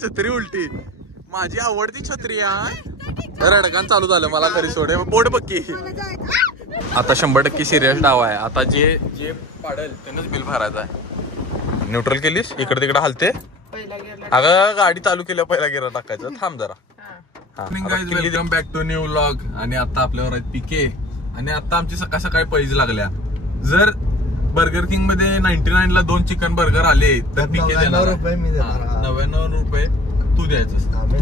छत्री उलटी माझी आवडती छत्री आहे. रडगान चालू झालं मला घरी सोडे बोट बक्की. आता 100% सिरियस डाव आहे. आता जे जे पाडल त्यानंच बिल भरायचं आहे. न्यूट्रल केलीस इकडे तिकडे हलते. अगं गाडी चालू केल्या पहिला गिरा टाकायचं. थांब जरा. Welcome back to new vlog. आणि आता आपल्यावर आहेत पीके. आणि आता आमची सकाळ सकाळी पैज लागल्या. जर बर्गर किंग मध्ये 99 ला 2 चिकन बर्गर आले तर पीके देणार. 99 रुपये तू द्यायचं.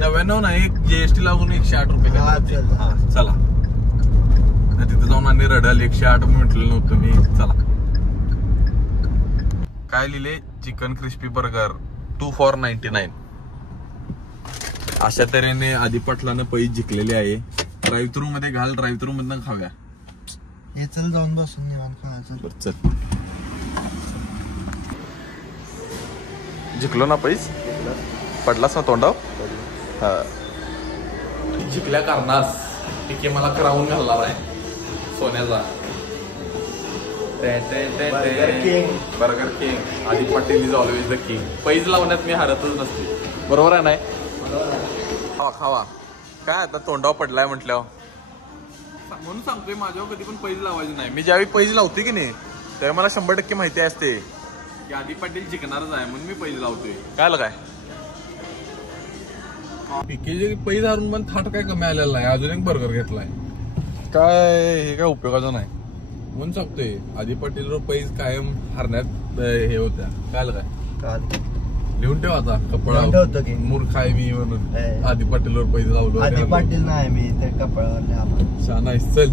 99 नाही जीएसटी लागून 108 रुपये. चला तिथे जाऊन आणि रडल 108 म्हटलं नव्हतं मी. चला काय लिहिले चिकन क्रिस्पी बर्गर 2 for 99. अशा तऱ्हेने आधी पटलानं पैसे जिंकलेले आहे. ड्राईव्ह थ्रू मध्ये घाल. ड्राईव्ह थ्रू मधनं खाव्या. हे चल जाऊन बसून निवांत खायचं. चल जिंकलो ना पैस. पडलास ना तोंडाव. जिंकल्या कारणास पीके मला क्राऊन घालणार आहे सोन्याचा. बर्गर किंग आधी Patil is always the king. पैज लावण्यात मी हरतच नसते. बरोबर आहे नाही. खावा खावा. काय आता तोंडावर पडलाय म्हटल्यावर म्हणून सांगतोय माझ्यावर कधी पण पैज लावायचं नाही. मी ज्यावेळी पैज लावतोय की नाही त्यावेळी मला 100% माहिती असते की आधी पाटील जिंकणारच आहे म्हणून मी पैज लावतोय. काय काय पीके पैज हारून पण थाट काय कमी आलेला आहे. अजून एक बर्गर घेतलाय. काय हे काय उपयोगाचं नाही म्हणून सांगतोय. आधी पाटील पैज कायम हरण्यात हे होत्या. काय लिहून ठेव आता कपडा. मूर्ख आहे मी म्हणून आधी पाटीलवर पैसे लावलो. आधी पाटील नाही मी ते कपड्यावर. छान आहे. चल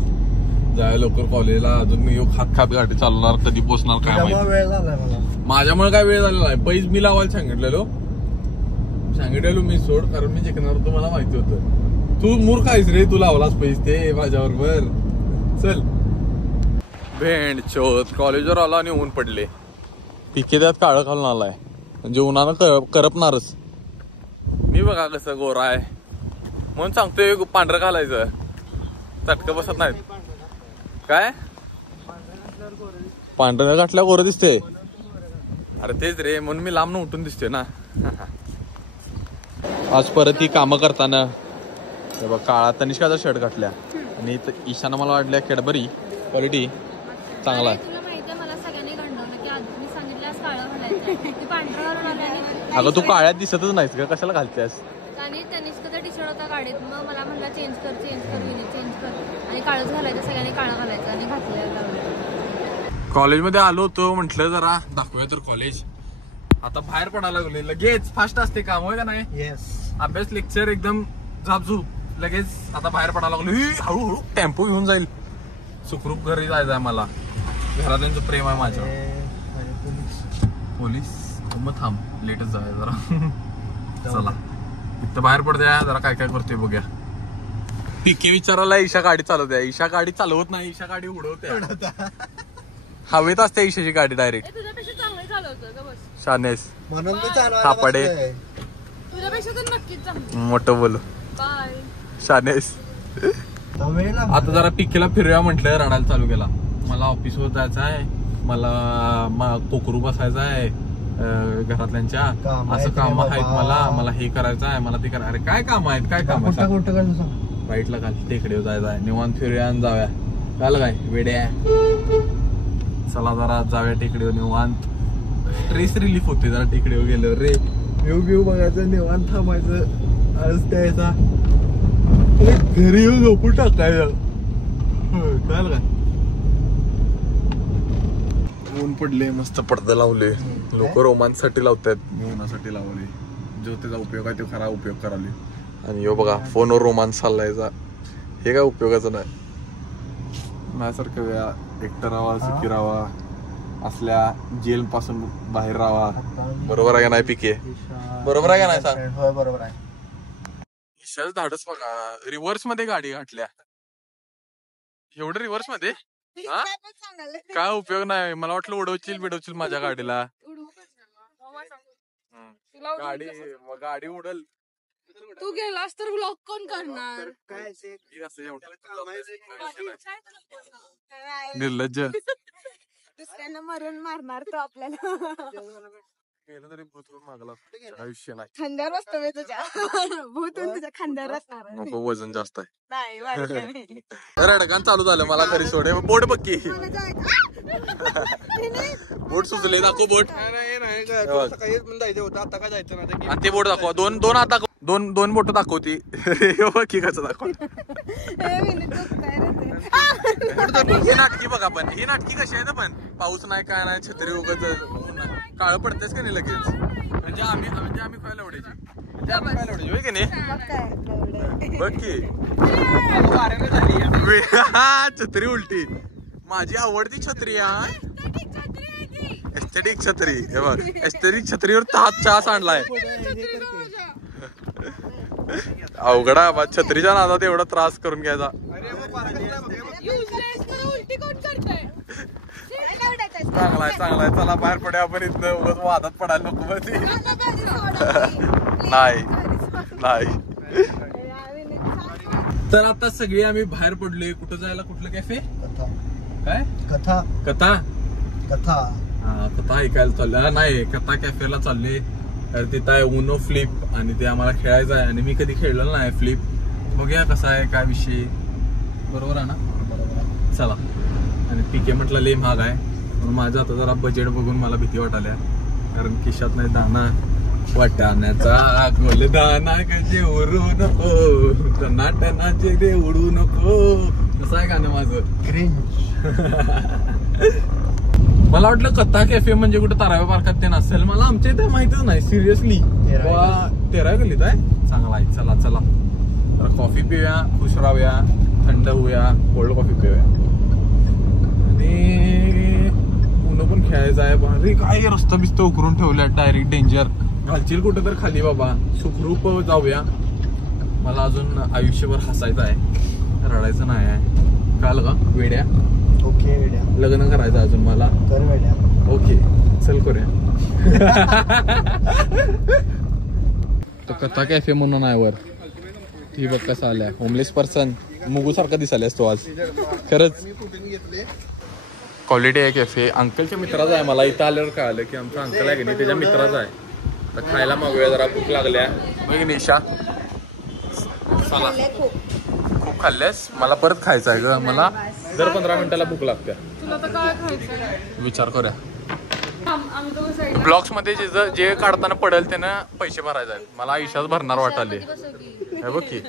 जाय लवकर कॉलेजला. अजून मी खात खात गाडी चालवणार. कधी पोचणार काय वेळ झालाय मला. माझ्यामुळे काय वेळ झालेला आहे. पैज मी लावायला सांगितलेलो मी सोड. कारण मी जिंकणार होतो मला माहिती होतं. तू मूर्ख आहेस रे. तू लावलास पैसे ते माझ्याबरोबर. चल भेंड चोत कॉलेजवर आला आणि ऊन पडले. पिके त्यात काळं घालून आलाय म्हणजे उन्हानं करपणारच. मी बघा कसं गोरा आहे म्हणून सांगतोय पांढरं घालायचं. चटकं बसत नाहीत. काय पांढऱ्या घातल्या गोरं दिसते. अरे तेच रे म्हणून मी लांब न उठून दिसते ना. आज परत ही कामं करताना बघ काळा तनिष्काचा शर्ट घातल्या आणि ईशानं मला वाटल्या कॅडबरी क्वालिटी चांगला आहे. अगं तू काळ्यात दिसतच नाहीस का. कशाला घालतेस. आणि तनिष्काचा टी शर्ट होता गाडीत. मग मला म्हणला चेंज कर आणि काळच घालायचं. सगळ्यांनी काळं घालायचं आणि घातलेलं. कॉलेजमध्ये आलो होतो म्हटलं जरा दाखवूया तर कॉलेज. आता बाहेर पडायला लागले. लगेच फास्ट असते काम होय का नाही. अभ्यास लेक्चर एकदम झापझूप. लगेच आता बाहेर पडायला लागलो. हळूहळू टेम्पो घेऊन जाईल. सुखरूप घरी जायचं आहे मला. घरातल्यांचं प्रेम आहे माझ्यावर. पोलीस मग थांब लेटच जाऊया जरा. चला इथं बाहेर पडते जरा काय काय करतोय बघूया. पीके विचारायला ईशा गाडी चालवते. ईशा गाडी चालवत नाही. ईशा गाडी उडवते. हवेत असते ईशाची गाडी डायरेक्ट. शानेस थापाडे मोठं बोलू शानेस. आता जरा पिकेला फिरूया म्हटलं. रडायला चालू केला. मला ऑफिसवर जायचं आहे. मला कोकरू बसायचं आहे घरातल्यांच्या. असं काम आहेत मला हे करायचं आहे. मला ते करायचं. अरे काय काम आहेत. काय काम आहे. राईटला घाल. टेकडे जायचं आहे. निवांत फिरूया आणि जाऊया. काय वेड्या. चला जरा जाऊया टेकडीवर. निवांत स्ट्रेस रिलीफ होते जरा टेकडीवर गेल्यावर रे. व्ह्यू बघायचं. निवांत थांबायचं. आज द्यायचा घरी येऊन झोपून टाकायचं. काय ऊन पडले. मस्त पडदा लावले. लोक रोमांच साठी लावतात. मी उन्हासाठी लावले. जो त्याचा उपयोग आहे तो खरा उपयोग कराले. आणि यो बघा फोनवर रोमांच चाललायचा. हे काय उपयोगाचं नाही. माझ्यासारखं वेळा एकटं राहावा. सुखी राहावा. असल्या जेल पासून बाहेर राहावा. बरोबर आहे का नाही पिके. बरोबर आहे का नाही सांग. बरोबर आहे. ईशाच धाडस बघा. रिव्हर्स मध्ये गाडी घातल्या. एवढं रिव्हर्स मध्ये काय उपयोग नाही. मला वाटलं उडवशील माझ्या गाडीला. गाडी उडल. तू गेलास तर ब्लॉक कोण करणार. निर्लज्ज. दुसऱ्यांना मरून मारणार तो आपल्याला. गेलं तरी भूत मागला आयुष्य नाही. खांद्यावर असतो मी तुझ्या भूतून तुझ्या खांद्यावर असणार नको वजन जास्त आहे. नाही वाढलं. रडगाण चालू झालं मला घरी सोडे. बोट बक्की बोट सुचले दाखव बोट. जायचं होतं आता काय जायचं ना. आणि ते बोट दाखवा. दोन हात दाखव. दोन बोट दाखवती. बक्की कसं दाखव. ही नाटकी बघा पण ही नाटकी कशी आहे ना पण पाऊस नाही काय नाही छत्री उगत काळ पडतेच का नाही लगेच. म्हणजे आम्ही खायला उडायची होय की नाही बघ की छत्री उलटी. माझी आवडती छत्री आहे एस्थेटिक छत्री. हे बघ एस्थेटिक छत्रीवर चहा सांडलाय. अवघडा बा छत्रीच्या नादात एवढा त्रास करून घ्यायचा. चांगलाय चला बाहेर पडूया आपण. इथं उगाच वादात पडायला नको मध्ये. नाही तर आता सगळे आम्ही बाहेर पडले. कुठं जायला कुठलं कॅफे काय कथा ऐकायला चाललं. नाही कथा कॅफेला चालले. तर तिथं आहे उनो फ्लिप आणि ते आम्हाला खेळायचं आहे. आणि मी कधी खेळलेलं नाही फ्लिप. बघूया कसा आहे काय विषय. बरोबर आहे ना. चला. आणि पीके म्हटलं लय महाग आहे म्हणून माझं आता जरा बजेट बघून मला भीती वाटाल्या. कारण खिशात नाही दाना वाटाण्याचा गोलदाना कसे उडू नको नाटनाचे दे उडू नको. कसं आहे गाणं माझं. मला वाटलं कथा कॅफे म्हणजे कुठे ताराव्या पार्कात ते नसेल. मला आमच्या इथे माहितच नाही सिरियसली. 13 गल्लीत आहे. चांगला आहे. चला जरा कॉफी पिऊया खुश राहूया थंड होऊया कोल्ड कॉफी पिऊया. आणि पुन्हा पण खेळायचं आहे. अरे काय रस्ता बिस्त उकरून ठेवल्या डायरेक्ट डेंजर. घालशील कुठं तर खाली बाबा. सुखरूप जाऊया. मला अजून आयुष्यभर हसायचं आहे रडायचं नाही आहे. काल का वेड्या. ओके लग्न करायचं अजून मला. ओके चल करूया. तो कथा कॅफे म्हणून आहे वर. ती बघ कसं आलाय. होमलेस पर्सन मुगू सारखा दिसायलास तो आज खरंच. क्वालिटी आहे कॅफे. अंकलच्या मित्राचा आहे. मला इथं आल्यावर कळालं की आमचा अंकल आहे की नाही त्याच्या मित्राचा आहे. तर खायला मागूया जरा भूक लागल्या. बघ निशा चला खूप खाल्ल्यास. मला परत खायचं आहे ग. मला दर 15 मिनिटाला भूक लागते. विचार करूया. ब्लॉक्स मध्ये जे काढताना पडेल त्यानं पैसे भरायचे आहेत. मला आयुष्यात भरणार वाटाले. हे बघ की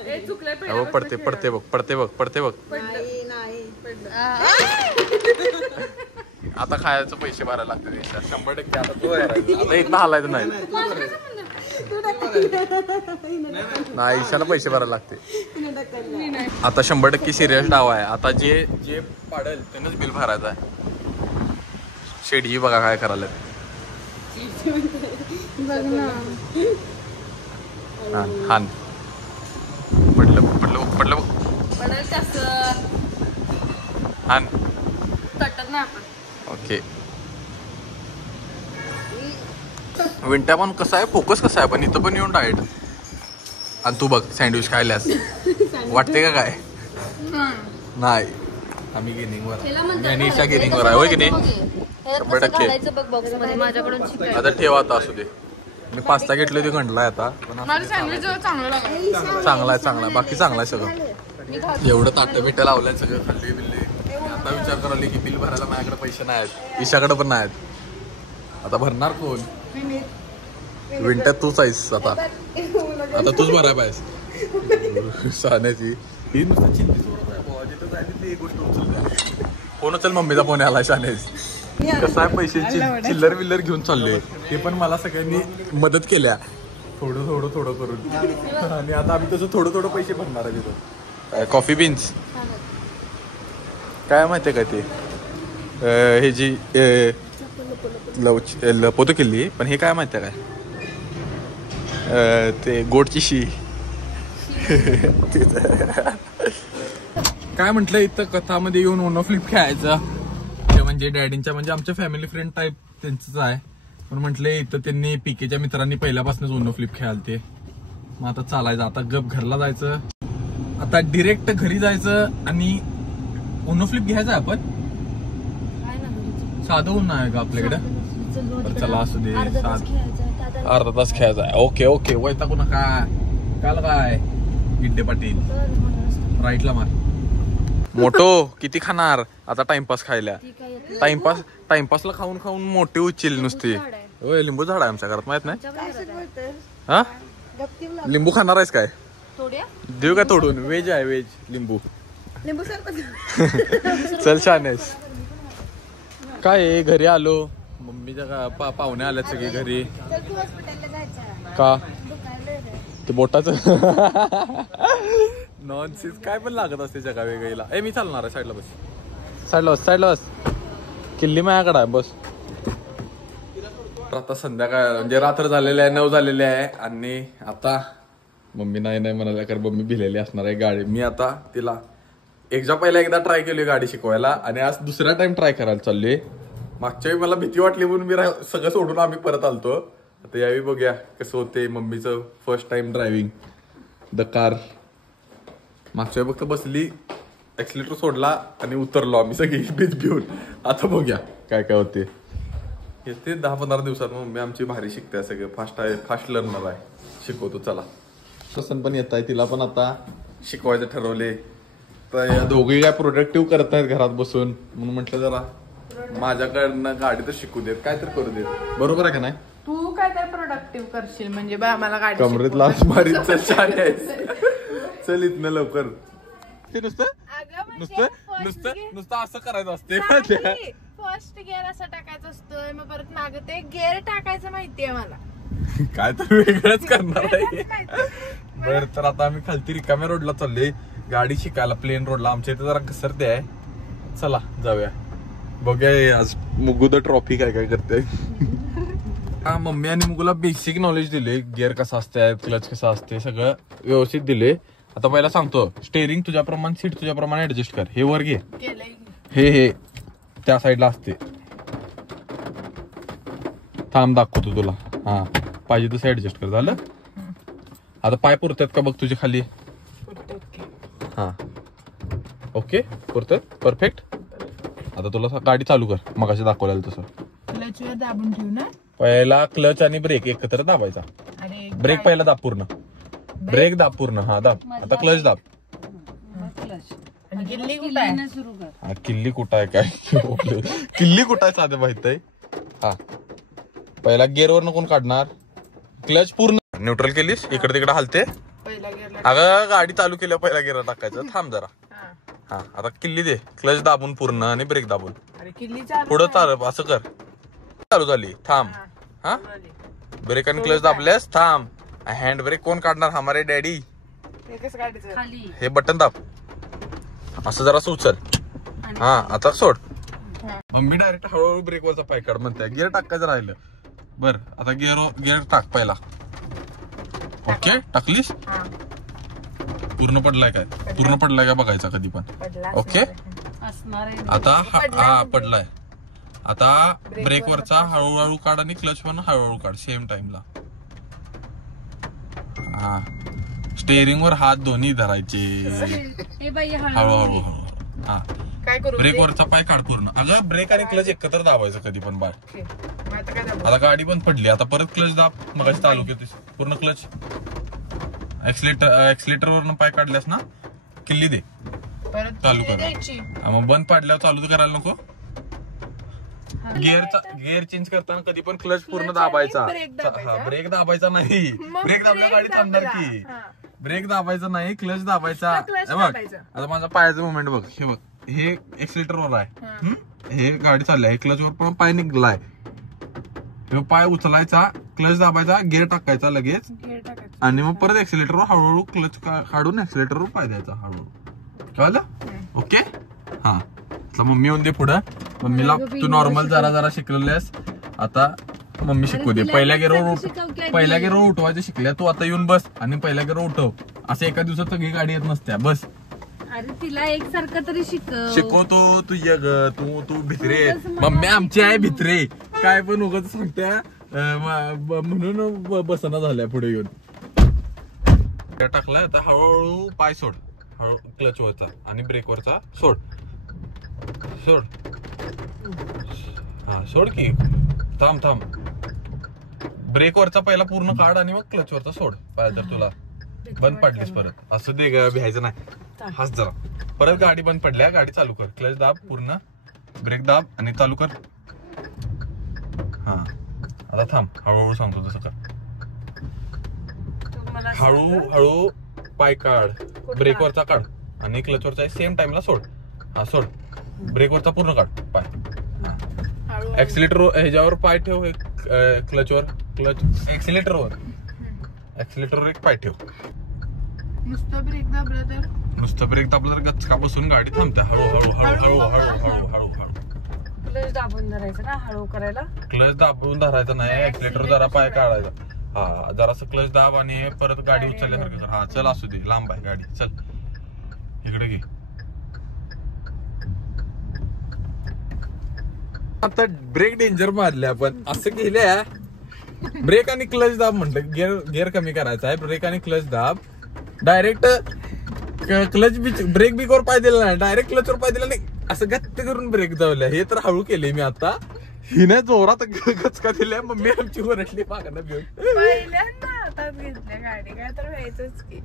पडते बघ. आता खायचं पैसे भरायला लागते 100%. आता इथं हालायचं नाही. ईशाला पैसे भरायला लागते. आता 100% सिरियस डाव आहे. आता जे पाडेल त्यानंच बिल भरायचं आहे. शेडी बघा काय करायला. हान पडलं हान. ओके विंटा पण कसं आहे फोकस कसा आहे पण इथं पण येऊन डायट. आणि तू बघ सँडविच खायलास वाटते का काय. नाही आम्ही गेनिंगवर ईशा गेनिंगवर आहे होय की नाही 100%. आता ठेवा आता असू दे. मी पास्ता घेतले ते घंटलाय आता. चांगला आहे बाकी चांगला आहे सगळं. एवढं ताटं बिटं लावलंय सगळं खाल्ली बिल्ले. आता विचार करायला की बिल भरायला माझ्याकडे पैसे नाही आहेत. ईशाकडे पण नाही आहेत. आता भरणार कोण. विंट्यात तूच आहेस आता तूच भराय पाहिजे साण्याची. ही नुसतं चिंती सोडत आहे बाबा. जिथं जायला ती एक गोष्ट उचलते. फोन उचल मम्मीचा फोन आला शानेच. कसं आहे पैसे चिल्लर विल्लर घेऊन चालले. ते पण मला सगळ्यांनी मदत केल्या थोडं करून. आणि आता आम्ही तसं थोडं पैसे भरणार आहे तिथं. कॉफी बीन्स काय माहितीये का ते हे जी लपवतो केली. पण हे काय माहितीये काय ते गोडची शी. काय म्हटलं इथं कथामध्ये येऊन ओनो फ्लिप खेळायचं. ते म्हणजे डॅडींच्या म्हणजे आमच्या फॅमिली फ्रेंड टाईप त्यांचंच आहे. पण म्हटले इथं त्यांनी पीकेच्या मित्रांनी पहिल्यापासूनच ओनो फ्लिप खेळालते. मग आता चालायचं. आता गप घरला जायचं. आता डिरेक्ट घरी जायचं आणि ओनो फ्लिप घ्यायचं आपण. साधं ऊन आहे का आपल्याकडे. चला असू दे अर्धा तास 7 खेळायचं त्यात अर्धा तास खेळायचा आहे. ओके ओके वैतागू नका. काल काय गिड्डे पाटील राईटला मार. मोठो किती खाणार आता टाइमपास खायला. टाइमपासला खाऊन खाऊन मोठे उचल नुसते. होय लिंबू झाड आहे आमच्या घरात माहित नाही. हा लिंबू खाणार आहेस काय देऊ काय तोडून. व्हेज आहे व्हेज लिंबू. चल छान आहेस. काय घरी आलो मम्मीच्या पाहुणे आल्यात सगळे घरी. का ते बोटाचं नॉनसेन्स काय पण लागत असते जगा वेगळीला. ए मी चालणार आहे. साईडला बस साईडला बस. किल्ली माझ्याकडे आहे बस. आता संध्याकाळ म्हणजे रात्र झालेली आहे 9 झालेले आहे आणि आता मम्मी नाही म्हणाल्या कारण मम्मी भिलेली असणार आहे गाडी. मी आता तिला एकदा ट्राय केली गाडी शिकवायला आणि आज दुसरा टाइम ट्राय करायला चाललोय. मागच्या वेळी मला भीती वाटली म्हणून मी सगळं सोडून आम्ही परत आलतो. आता यावेळी बघूया कसं होते मम्मीचं first time driving the car. मागच्या वेळी फक्त बसली ऍक्सिलेटर सोडला आणि उतरलो आम्ही सगळी बीच भिवून. आता बघूया काय काय होते. येते 10-15 दिवसात मम्मी आमची भारी शिकते. सगळं फास्ट लर्नर आहे. शिकवतो चला. तसं पण येत आहे तिला पण आता शिकवायचं ठरवले. तर या दोघे काय प्रोडक्टिव्ह करत आहेत घरात बसून म्हणून म्हटलं जरा माझ्याकडनं गाडी तर शिकू देत काय तर करू देत. बरोबर आहे का नाही. तू काय तर प्रोडक्टिव्ह करशील म्हणजे मला गाडी कमरेत लाच मारीत चल छान आहेस. चल इथनं लवकर. ते नुसतं असं करायचं असते. फर्स्ट गिअर असं टाकायचं असतोय मग परत मागे ते गिअर टाकायचं माहितीये मला. काय तर वेगळंच करणार आहे. बर तर आता आम्ही खालती रिकाम्या रोडला चाललोय गाडी शिकायला. प्लेन रोडला आमच्या इथे जरा घसरते आहे. चला जाऊया बघूया आज मुगू द ट्रॉफी काय काय करते. हा मम्मी आणि मुगूला बेसिक नॉलेज दिले. गिअर कसा असते क्लच कसा असते सगळं व्यवस्थित दिले. आता पहिला सांगतो स्टेअरिंग तुझ्याप्रमाणे सीट तुझ्याप्रमाणे ऍडजस्ट कर. हे वर घे. हे त्या साईडला असते. थांब दाखवतो तुला. हा पाहिजे तसं ऍडजस्ट कर. झालं. आता पाय पुरतात का बघ तुझे खाली. हा ओके पुरतात परफेक्ट. आता तुला गाडी चालू कर मगाशी दाखवलेलं तसं. क्लचवर दाबून ठेवू ना. पहिला क्लच आणि ब्रेक एकत्र दाबायचा. ब्रेक पहिला दाब पूर्ण. ब्रेक दाब पूर्ण. हा दाब. आता क्लच दाब. किल्ली कुठं आहे. हा किल्ली कुठं आहे काय किल्ली कुठं आहे साधं माहित आहे. हा पहिला गिअरवर कोण काढणार. क्लच पूर्ण न्यूट्रल केलीस इकडे तिकडे हलते. अगं गाडी चालू केल्या पहिला गिअर टाकायचं. थांब जरा. हा आता किल्ली दे. क्लच दाबून पूर्ण आणि ब्रेक दाबून पुढं चाल असं कर. चालू झाली. थांब. हा ब्रेक आणि क्लच दाबल्यास थांब. हँड ब्रेक कोण काढणार. हमारे डॅडी. हे बटन दाब. असं जरा उचल. हा आता सोड. मम्मी डायरेक्ट हळूहळू ब्रेकवरचा पाय काढ म्हणते. गिअर टाकायचं राहिलं. बर आता गिअर टाक पहिला. ओके टाकलीस. पूर्ण पडलाय काय. पूर्ण पडलाय का बघायचा कधी पण. ओके आता हा पडलाय. आता ब्रेकवरचा हळूहळू काढ आणि क्लच पण हळूहळू काढ सेम टाइमला. हा स्टेअरिंग वर हात दोन्ही धरायचे हळूहळू. हा ब्रेकवरचा पाय काढ पूर्ण. अगं ब्रेक आणि क्लच एकत्र दाबायचं कधी पण बार. आता गाडी पण पडली. आता परत क्लच दाब. मग चालू केलीस पूर्ण क्लच. एक्सिलेटर वरनं पाय काढल्यास ना किल्ली दे. चालू कर. मग बंद पाडल्यावर चालू करायला नको. गिअर चेंज करताना कधी पण क्लच पूर्ण दाबायचा. ब्रेक दाबायचा नाही. ब्रेक दाबल्यावर गाडी थांबणार की. ब्रेक दाबायचा नाही क्लच दाबायचा. बघ आता माझा पायाचं मुवमेंट बघ. हे बघ हे एक्सिलेटर वर आहे. हे गाडी चालली आहे. क्लच वर पण पाय निघलाय. पाय उचलायचा क्लच दाबायचा गिअर टाकायचा लगेच आणि मग परत एक्सिलेटरवर हळूहळू क्लच काढून एक्सिलेटरवर पाय द्यायचा हळूहळू. कळलं. ओके. हा मम्मी येऊन दे पुढं. मम्मीला तू नॉर्मल जरा शिकलेस. आता मम्मी शिकू दे. पहिल्या गेअरवर उठवायचं शिकल्या तू. आता येऊन बस आणि पहिल्या गेअरवर उठव. असं एका दिवसात सगळी गाडी येत नसत्या. बस. अरे तिला एकसारखं तरी शिकवतो. तू भित्रे. मम्मी आमची आहे भित्रे. काय पण उगाच सांगत्या म्हणून बसना झाल्या पुढे येऊन. टाकलाय आता हळूहळू पाय सोड. हळू क्लच वरचा आणि ब्रेक वरचा सोड. हा सोड की थांब थांब. ब्रेकवरचा पहिला पूर्ण काढ आणि मग क्लचवरचा सोड. पाहिजे तर तुला बंद पडलीस परत. असं दे ग, भ्यायचं नाही. हाच जरा. परत गाडी बंद पडल्या, गाडी चालू कर. क्लच दाब पूर्ण, ब्रेक दाब आणि चालू कर. हा आता थांब, हळूहळू सांगतो तसं कर. हळूहळू पाय काढ, ब्रेकवरचा काढ आणि क्लचवरचा सेम टाइमला सोड. हा सोड. ब्रेकवरचा पूर्ण काढ पाय. हा ऍक्सिलेटर ह्याच्यावर पाय ठेव, क्लचवर, क्लच ऍक्सिलेटरवर एक पाय ठेव. नुसतं ब्रेक दाबलं तर नुसतं ब्रेक दाबलं तर गचका बसून गाडी थांबते. हळूहळू हळूहळू हळूहळू हळूहळू. क्लच दाबून धरायचं ना हळू करायला. क्लच दाबून धरायचं नाही, ऍक्सिलेटर जरा पाय काढायचा. हा जरासं क्लच दाब आणि परत गाडी उचलल्यासारखं. हा चल, असू दे, लांब आहे गाडी. चल इकडे घे. आता ब्रेक डेंजर मारले आपण. असं केल्या, ब्रेक आणि क्लच दाब म्हटलं. गिअर कमी करायचा आहे. ब्रेक आणि क्लच दाब. डायरेक्ट क्लच ब्रेक बिकवर पाय दिला नाही, डायरेक्ट क्लचवर पाय दिला नाही. असं गत्त करून ब्रेक दावल्या. हे तर हळू केले मी आता. हिने जोरात गचका दिल्या. मम्मी आमची ओरडली मागणं घेऊन. पहिल्यांदा हातात घेतल्या गाडी. काय तर व्हायचंच की.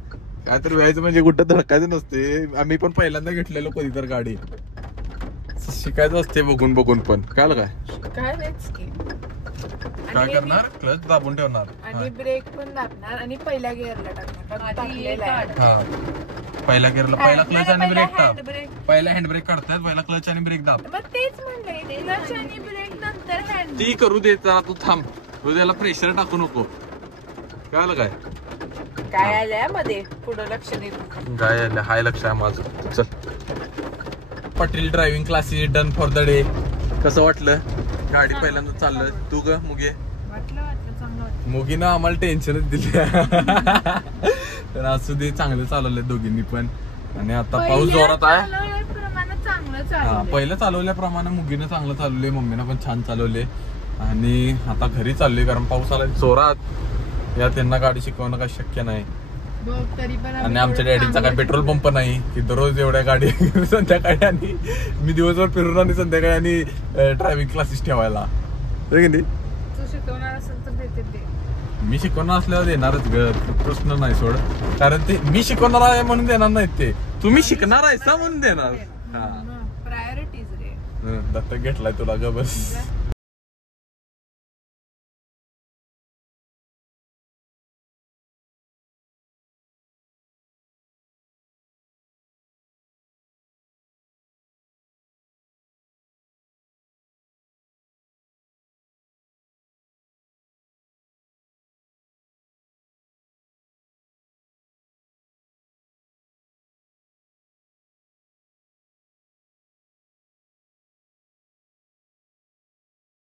काय तर व्हायचं म्हणजे कुठं धडकायचं नसते. आम्ही पण पहिल्यांदा घेतलेलो कधी तर गाडी. शिकायचं असते बघून बघून. पण काय नाहीच की. काय करणार, क्लच दाबून ठेवणार आणि ब्रेक पण दाबणार आणि पहिल्या गिअरला टाकणार. पहिला गिअरला पहिला क्लच आणि ब्रेक दाब. हँडब्रेक. पहिला हँड ब्रेक काढतायत, पहिला क्लच आणि ब्रेक दाब. मग तेच म्हणलंय, क्लच आणि ब्रेक नंतर हँड. ती करू दे जरा, तू थांब. तू त्याला प्रेशर टाकू नको. काय काय आलंय मध्ये पुढं लक्ष देत. काय हाय लक्ष आहे माझं. चल. Patil driving classes done for the day. कसं वाटलं? गाडी पहिल्यांदा चाललं. तू ग मुगे? वाटलं चांगलं वाटलं. मुगीनं आम्हाला टेन्शनच दिली. तर असू दे, चांगलं चालवलंय दोघींनी पण. आणि आता पाऊस जोरात आहे. हा पहिलं चालवल्याप्रमाणे मुगीनं चांगलं चालवले, मम्मीनं पण छान चालवले. आणि आता घरी चाललोय कारण पाऊस आलाय जोरात. या त्यांना गाडी शिकवणं काही शक्य नाही. आणि आमच्या डॅडीचा काही पेट्रोल पंप नाही की दररोज एवढ्या गाडी संध्याकाळी आणि मी दिवसभर फिरून आणि संध्याकाळी आणि ड्रायव्हिंग क्लासेस ठेवायला. तू शिकवणार असेल तर देते ते. मी शिकवणार असल्यावर देणारच ग, प्रश्न नाही सोड. कारण ते मी शिकवणार आहे म्हणून देणार नाहीत ते. तुम्ही शिकणार आहेसा म्हणून देणार. प्रायोरिटीज रे. दत्तक घेतलाय तुला ग बस.